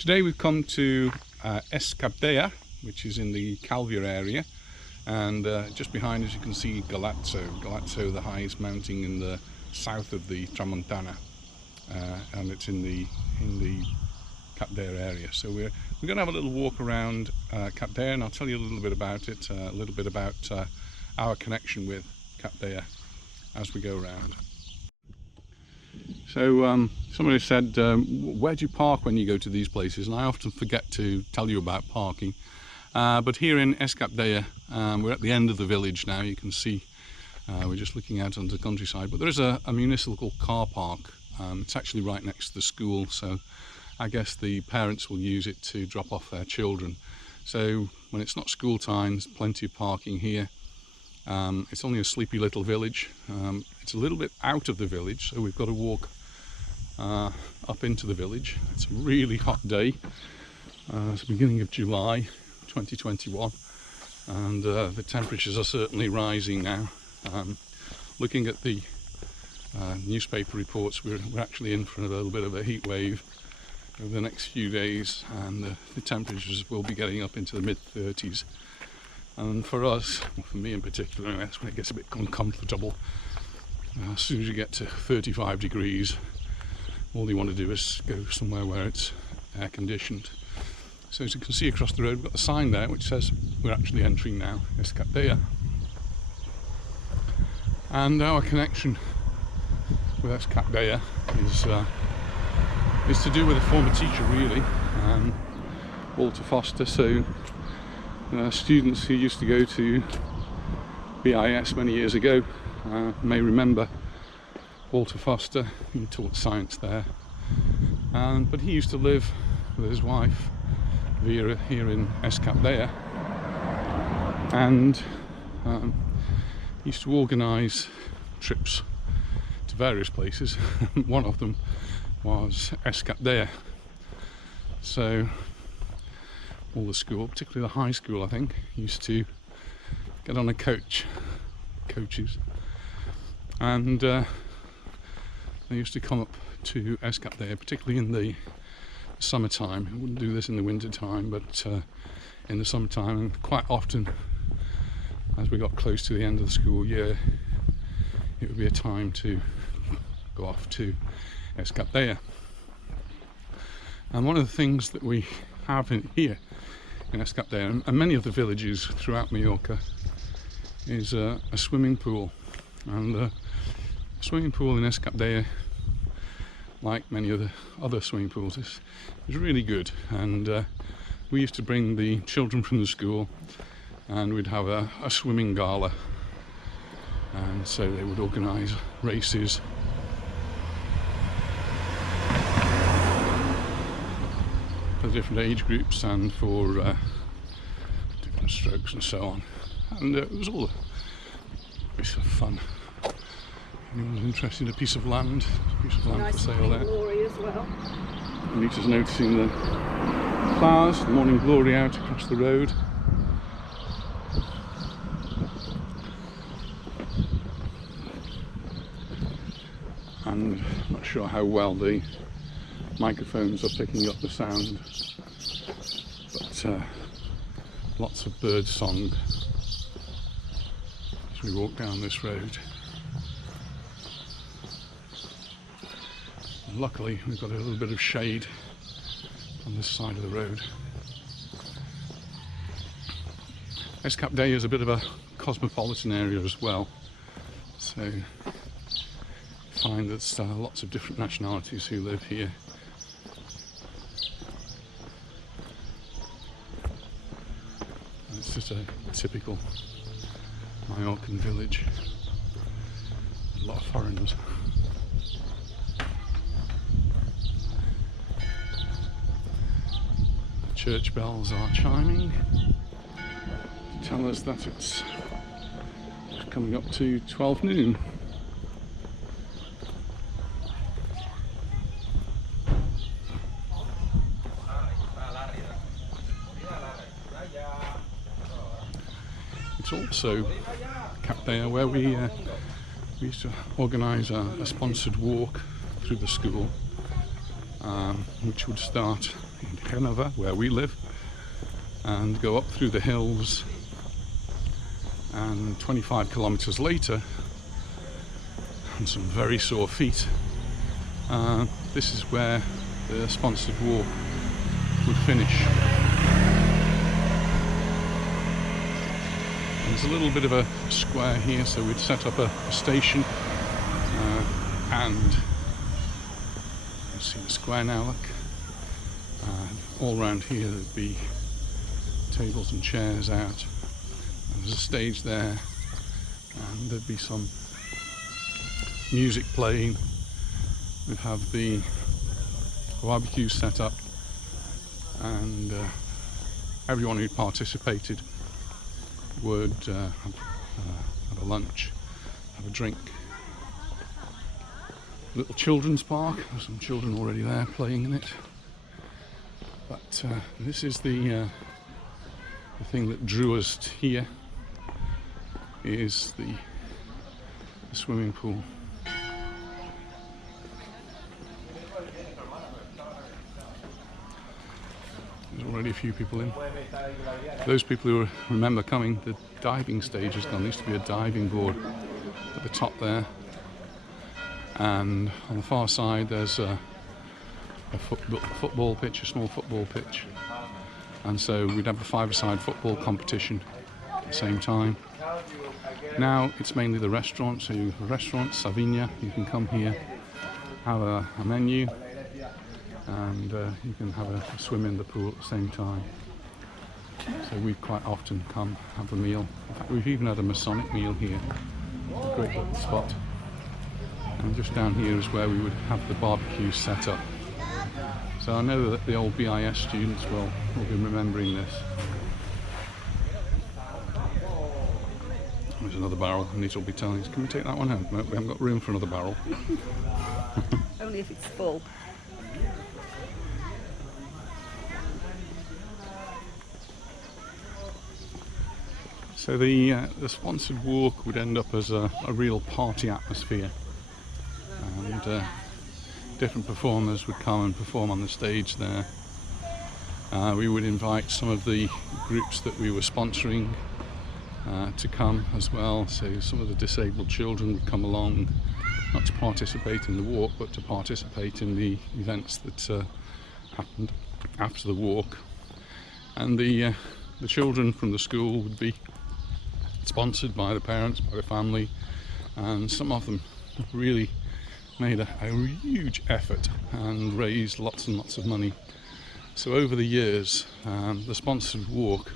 Today we've come to Capdella, which is in the Calvià area, and just behind us you can see Galazzo, the highest mountain in the south of the Tramuntana, and it's in the Capdella area. So we're going to have a little walk around Capdella, and I'll tell you a little bit about it, a little bit about our connection with Capdella as we go around. So somebody said, where do you park when you go to these places? And I often forget to tell you about parking. But here in Capdella, we're at the end of the village now. You can see we're just looking out onto the countryside. But there is a municipal car park. It's actually right next to the school, so I guess the parents will use it to drop off their children. So when it's not school time, there's plenty of parking here. It's only a sleepy little village. It's a little bit out of the village, so we've got to walk up into the village. It's a really hot day. It's the beginning of July 2021, and the temperatures are certainly rising now. Looking at the newspaper reports, we're actually in for a little bit of a heat wave over the next few days, and the temperatures will be getting up into the mid-30s. And for us, well, for me in particular, that's when it gets a bit uncomfortable. As soon as you get to 35 degrees, all you want to do is go somewhere where it's air conditioned. So as you can see across the road, we've got the sign there which says we're actually entering now Capdella. And our connection with Capdella is to do with a former teacher, really, Walter Foster. So students who used to go to BIS many years ago may remember Walter Foster. He taught science there, but he used to live with his wife Vera here in Capdella, and he used to organise trips to various places. One of them was Capdella. So all the school, particularly the high school, I think, used to get on a coaches, and they used to come up to Capdella, particularly in the summertime. We wouldn't do this in the winter time, but in the summertime, and quite often as we got close to the end of the school year, it would be a time to go off to Capdella. And one of the things that we have here in Capdella, and many of the villages throughout Mallorca, is a swimming pool. And the swimming pool in Capdella, like many of the other swimming pools, is really good. And we used to bring the children from the school, and we'd have a swimming gala, and so they would organise races for different age groups and for different strokes and so on. And it was all a piece of fun. Anyone's interested in a piece of land nice for sale there. Glory as well. Anita's noticing the flowers, the morning glory out across the road. And I'm not sure how well the microphones are picking up the sound, but lots of bird song as we walk down this road. And luckily we've got a little bit of shade on this side of the road. Capdella is a bit of a cosmopolitan area as well, so you find that lots of different nationalities who live here. It's just a typical Mallorcan village. A lot of foreigners. The church bells are chiming to tell us that it's coming up to 12 noon. It's also Capdella where we used to organise a sponsored walk through the school, which would start in Geneva, where we live, and go up through the hills, and 25 kilometers later, and some very sore feet, this is where the sponsored walk would finish. There's a little bit of a square here, so we'd set up a station, and you see the square now, look. All around here there'd be tables and chairs out. There's a stage there, and there'd be some music playing. We'd have the barbecue set up, and everyone who participated would have a lunch, have a drink. Little children's park, there's some children already there playing in it. But this is the thing that drew us here, is the swimming pool. There's already a few people in. Those people who remember coming, the diving stage has gone. There used to be a diving board at the top there, and on the far side there's a football pitch, a small football pitch, and so we'd have a five-a-side football competition at the same time. Now it's mainly the restaurant, so the restaurant Sa Vinya, you can come here, have a menu, and you can have a swim in the pool at the same time. So we quite often come have a meal. In fact, we've even had a Masonic meal here. A great little spot. And just down here is where we would have the barbecue set up. So I know that the old BIS students will be remembering this. There's another barrel, and these will be telling us, can we take that one out? No, we haven't got room for another barrel. Only if it's full. So the sponsored walk would end up as a real party atmosphere, and different performers would come and perform on the stage there. We would invite some of the groups that we were sponsoring to come as well, so some of the disabled children would come along, not to participate in the walk but to participate in the events that happened after the walk. And the children from the school would be sponsored by the parents, by the family, and some of them really made a huge effort and raised lots and lots of money. So over the years, the sponsored walk,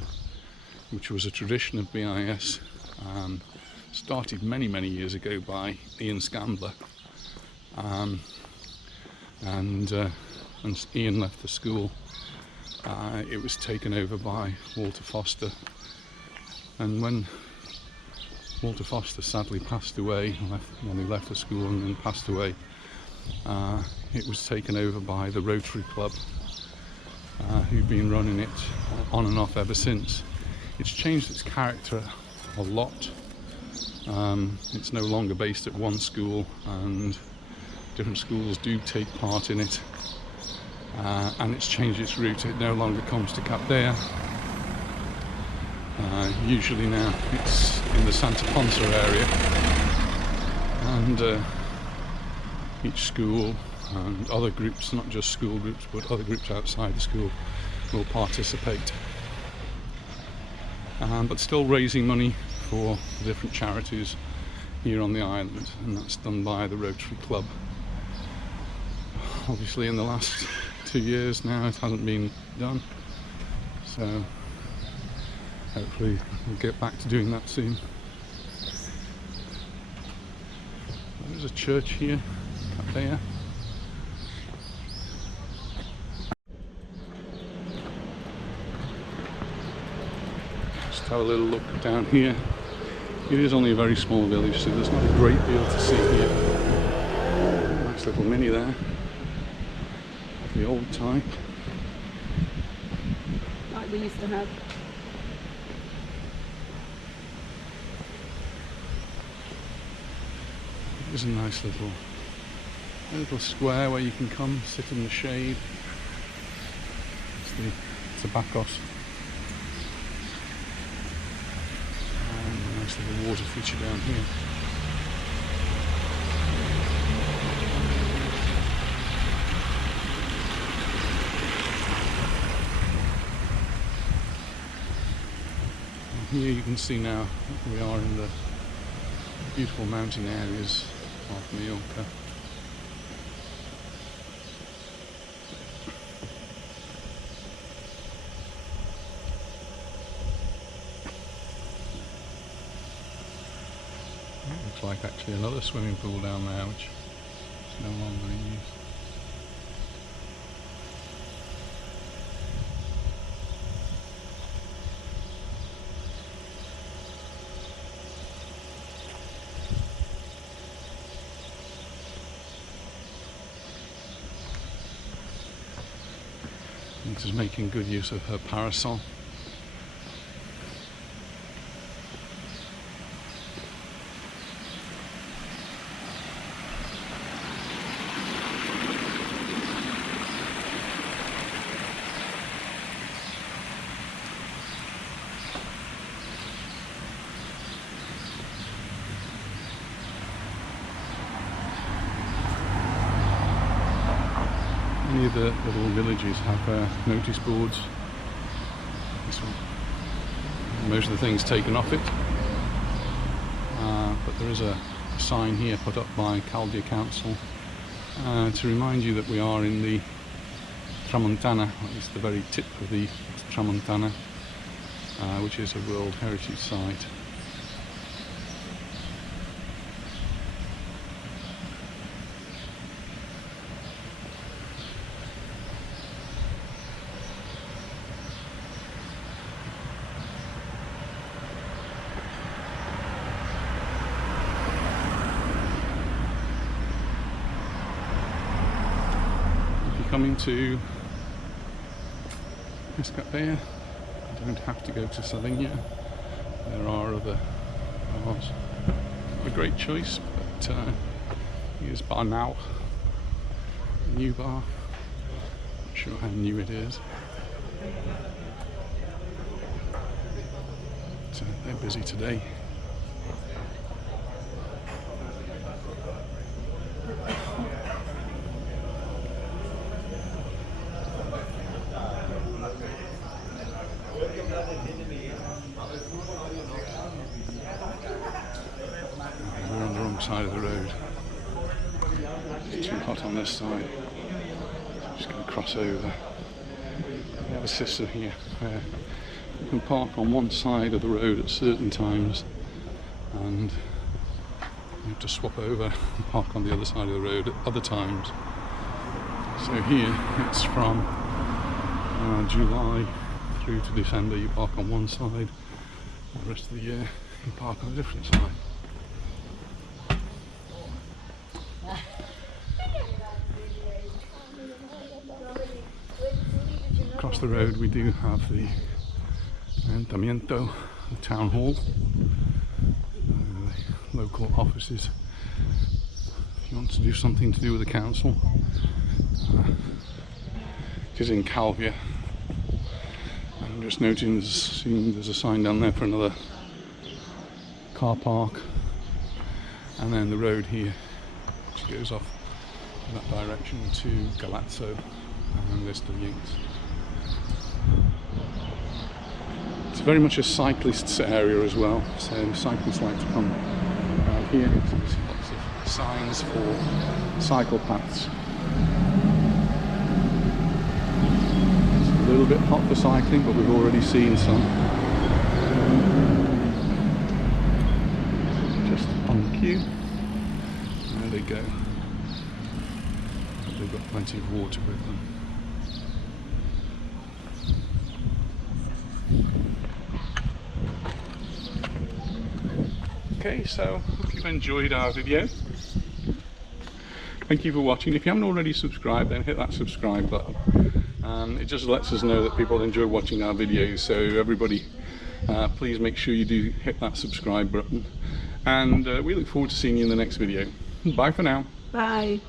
which was a tradition of BIS, started many years ago by Ian Scambler, and Ian left the school. It was taken over by Walter Foster, and when Walter Foster sadly passed away, when he left the school and then passed away, it was taken over by the Rotary Club, who've been running it on and off ever since. It's changed its character a lot. It's no longer based at one school, and different schools do take part in it, and it's changed its route. It no longer comes to Capdella. Usually now it's in the Santa Ponsa area, and each school and other groups, not just school groups but other groups outside the school, will participate, but still raising money for different charities here on the island, and that's done by the Rotary Club. Obviously in the last 2 years now it hasn't been done, so hopefully we'll get back to doing that soon. There's a church here, Capdella. Just have a little look down here. It is only a very small village, so there's not a great deal to see here. Nice little mini there, the old type. Like we used to have. There's a nice little square where you can come sit in the shade. the Tabacos. And a nice little water feature down here. And here you can see now that we are in the beautiful mountain areas of Mallorca. Looks like actually another swimming pool down there which is no longer in use. This is making good use of her parasol. Many of the little villages have notice boards. This one, most of the things taken off it, but there is a sign here put up by Calvià Council to remind you that we are in the Tramuntana. It's the very tip of the Tramuntana, which is a World Heritage Site. Coming to Capdella, you don't have to go to Sa Vinya. There are other bars. Not a great choice, but here's Bar Now, a new bar. Not sure how new it is. But, they're busy today. We're on the wrong side of the road. It's too hot on this side. I'm just going to cross over. We have a system here where you can park on one side of the road at certain times, and you have to swap over and park on the other side of the road at other times. So here it's from July through to December you park on one side, the rest of the year you park on a different side. Across the road we do have the Ayuntamiento, the town hall, the local offices. If you want to do something to do with the council, it is in Calvià. I'm just noting there's a sign down there for another car park, and then the road here which goes off in that direction to Galazzo and Links. It's very much a cyclists area as well, so cyclists like to come around here. There's lots of signs for cycle paths. It's a little bit hot for cycling, but we've already seen some. Just on the queue. There they go. They've got plenty of water with them. Okay, so hope you've enjoyed our video. Thank you for watching. If you haven't already subscribed, then hit that subscribe button. It just lets us know that people enjoy watching our videos, so everybody please make sure you do hit that subscribe button, and we look forward to seeing you in the next video. Bye for now. Bye.